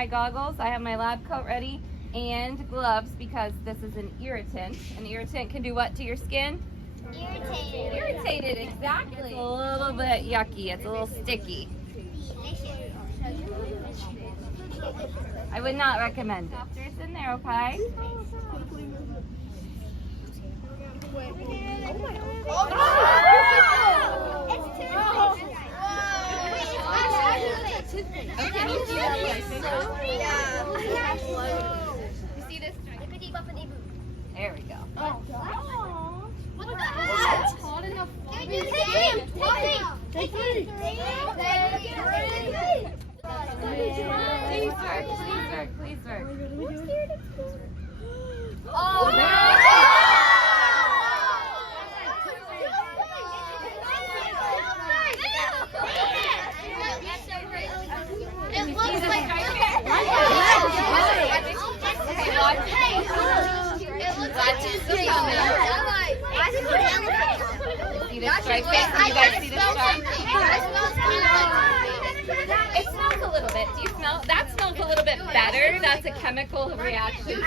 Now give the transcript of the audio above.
my goggles. I have my lab coat ready and gloves because this is an irritant. An irritant can do what to your skin? Irritated. Irritated, exactly. It's a little bit yucky. It's a little sticky. I would not recommend it. It's in there, okay? Toothpaste. Oh, can you see that? You see this? There we go. What? It's hot enough. Take three. Please work, please work, please work. Oh, no! It looks like it looks like toothpaste. See this stripe? You guys see this stripe? It smells a little bit. Do you smell? That smells a little bit better. That's a chemical reaction.